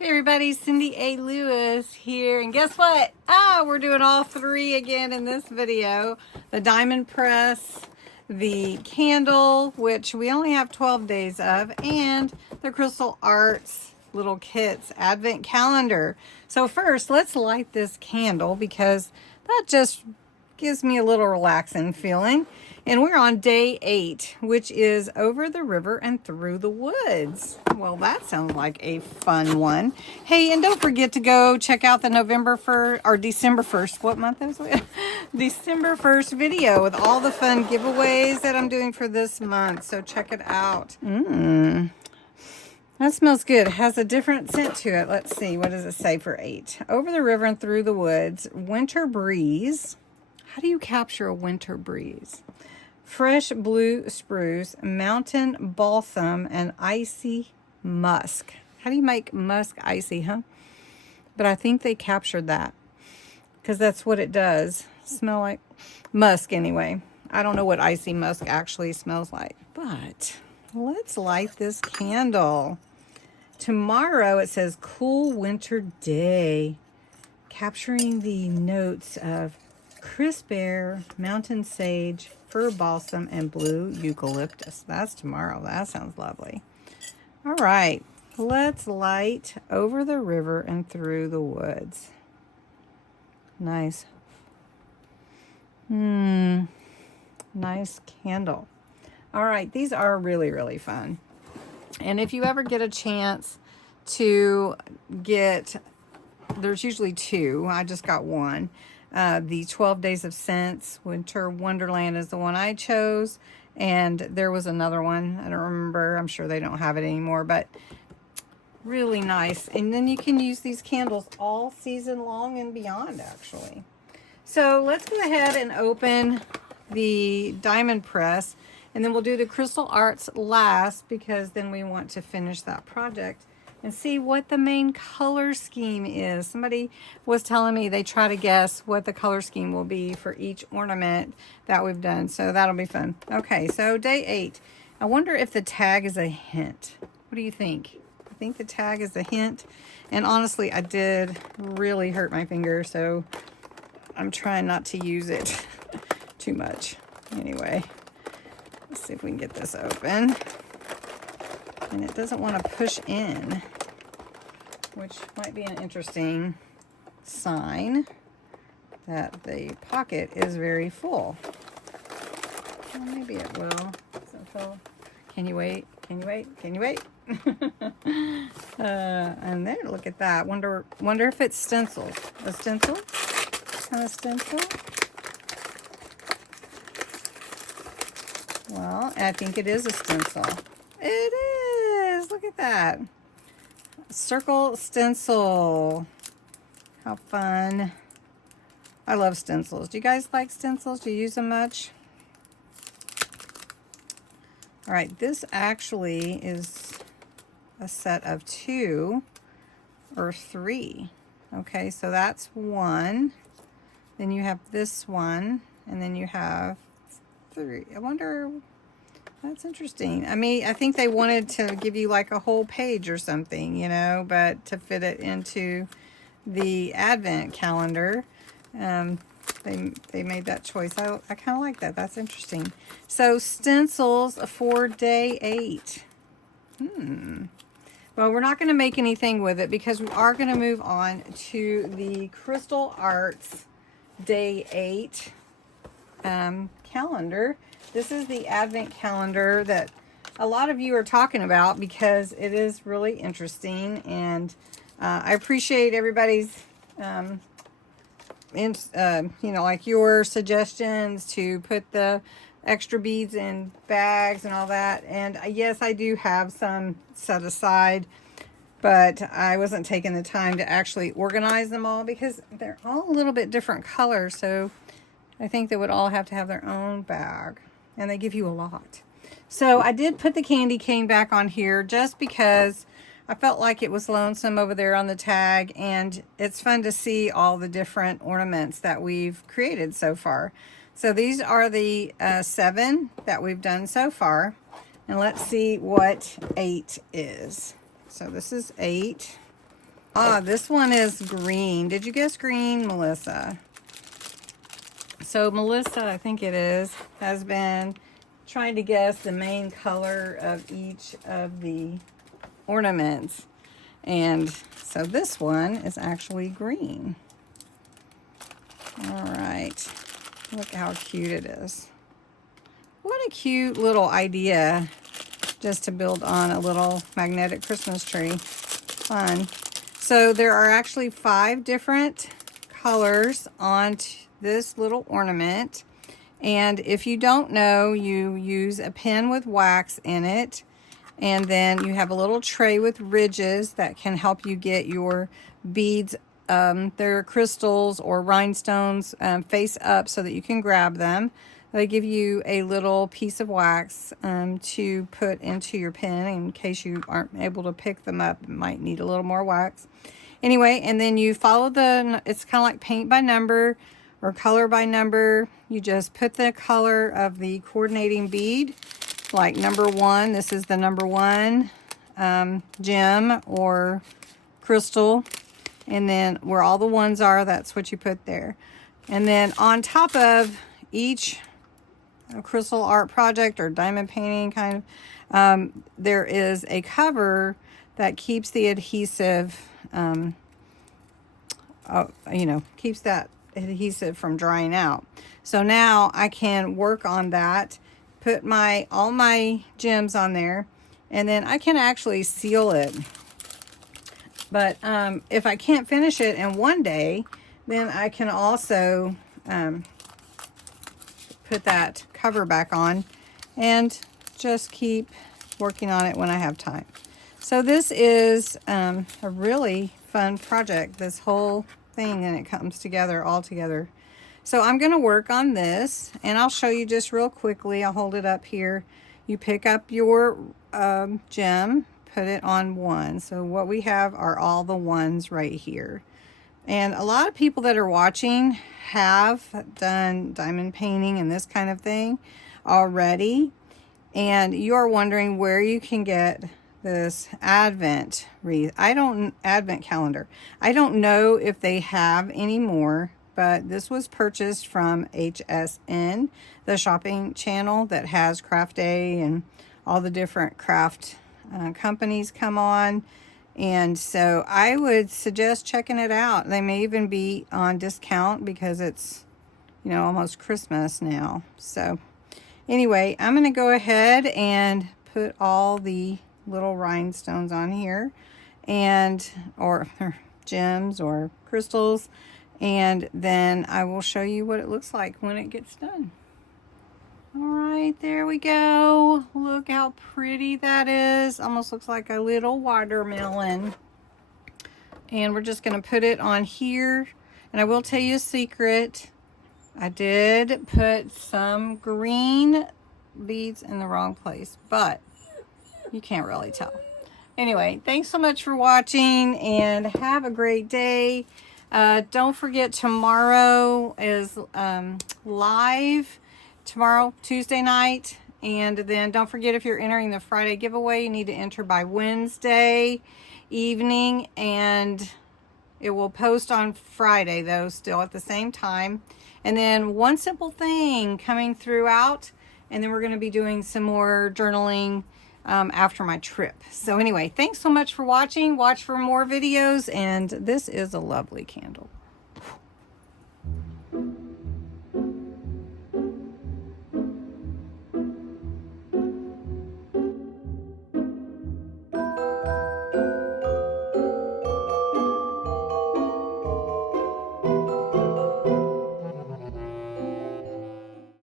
Hey everybody, Cindy A. Lewis here, and guess what? We're doing all three again in this video. The diamond press, the candle, which we only have 12 days of, and the Crystal Arts little kits advent calendar. So first, let's light this candle because that just gives me a little relaxing feeling. And we're on day 8, which is over the river and through the woods. Well, that sounds like a fun one. Hey, and don't forget to go check out the November 1st or December 1st. What month is it? December 1st video with all the fun giveaways that I'm doing for this month. So check it out. That smells good. It has a different scent to it. Let's see. What does it say for 8? Over the river and through the woods. Winter breeze. How do you capture a winter breeze? Fresh blue spruce, mountain balsam, and icy musk. How do you make musk icy, huh? But I think they captured that because that's what it does. Smell like musk anyway. I don't know what icy musk actually smells like. But let's light this candle. Tomorrow it says cool winter day. Capturing the notes of crisp air, mountain sage, fir balsam, and blue eucalyptus. That's tomorrow. That sounds lovely. All right, let's light over the river and through the woods. Nice. Nice candle. All right, these are really, really fun. And if you ever get a chance to get, there's usually 2. I just got 1. The 12 Days of Scents, Winter Wonderland is the one I chose. And there was another one. I don't remember. I'm sure they don't have it anymore, but really nice. And then you can use these candles all season long and beyond, actually. So let's go ahead and open the diamond press. And then we'll do the Crystal Arts last because then we want to finish that project and see what the main color scheme is. Somebody was telling me they try to guess what the color scheme will be for each ornament that we've done. So that'll be fun. Okay, so day 8. I wonder if the tag is a hint. What do you think? I think the tag is a hint. And honestly, I did really hurt my finger, so I'm trying not to use it too much. Anyway, let's see if we can get this open. And it doesn't want to push in, which might be an interesting sign that the pocket is very full. Well, maybe it will. Doesn't feel... Can you wait? Can you wait? Can you wait? And there, look at that. Wonder if it's stenciled. A stencil? Kind of stencil? Well, I think it is a stencil. It is. Look at that. Circle stencil. How fun. I love stencils. Do you guys like stencils? Do you use them much? All right, this actually is a set of 2 or 3. Okay, so that's 1. Then you have this one, and then you have 3. I wonder... That's interesting. I mean, I think they wanted to give you like a whole page or something, you know, but to fit it into the advent calendar, they made that choice. I kind of like that. That's interesting. So stencils for day 8. Well, we're not going to make anything with it because we are going to move on to the Crystal Arts day 8 calendar. This is the advent calendar that a lot of you are talking about because it is really interesting, and I appreciate everybody's, you know, like your suggestions to put the extra beads in bags and all that. And yes, I do have some set aside, but I wasn't taking the time to actually organize them all because they're all a little bit different colors. So I think they would all have to have their own bag. And they give you a lot. So I did put the candy cane back on here just because I felt like it was lonesome over there on the tag, and it's fun to see all the different ornaments that we've created so far. So these are the 7 that we've done so far, and let's see what 8 is. So this is 8. This one is green. Did you guess green, Melissa? So Melissa, I think it is, has been trying to guess the main color of each of the ornaments. And so this one is actually green. All right. Look how cute it is. What a cute little idea just to build on a little magnetic Christmas tree. Fun. So there are actually 5 different colors on this little ornament. And if you don't know, you use a pen with wax in it. And then you have a little tray with ridges that can help you get your beads, they're crystals or rhinestones, face up so that you can grab them. They give you a little piece of wax to put into your pen in case you aren't able to pick them up. You might need a little more wax. Anyway, and then you follow it's kind of like paint by number or color by number. You just put the color of the coordinating bead, like number 1. This is the number 1 gem or crystal. And then where all the ones are, that's what you put there. And then on top of each crystal art project or diamond painting kind of, there is a cover that keeps the adhesive, keeps that adhesive from drying out. So now I can work on that, put all my gems on there, and then I can actually seal it. But if I can't finish it in one day, then I can also put that cover back on and just keep working on it when I have time. So this is a really fun project, this whole thing, and it comes together all together. So I'm going to work on this, and I'll show you just real quickly. I'll hold it up here. You pick up your gem, put it on 1. So what we have are all the ones right here. And a lot of people that are watching have done diamond painting and this kind of thing already. And you're wondering where you can get this advent calendar. I don't know if they have any more, but this was purchased from HSN, the shopping channel that has Craft Day and all the different craft companies come on. And so I would suggest checking it out. They may even be on discount because it's, almost Christmas now. So anyway, I'm going to go ahead and put all the little rhinestones on here, or gems or crystals, and then I will show you what it looks like when it gets done. All right, there we go. Look how pretty that is. Almost looks like a little watermelon. And we're just going to put it on here. And I will tell you a secret. I did put some green beads in the wrong place, but you can't really tell. Anyway, thanks so much for watching, and have a great day. Don't forget, tomorrow is live. Tomorrow, Tuesday night. And then don't forget, if you're entering the Friday giveaway, you need to enter by Wednesday evening, and it will post on Friday though, still at the same time. And then one simple thing coming throughout, and then we're going to be doing some more journaling after my trip. So anyway, thanks so much for watching. Watch for more videos, and this is a lovely candle.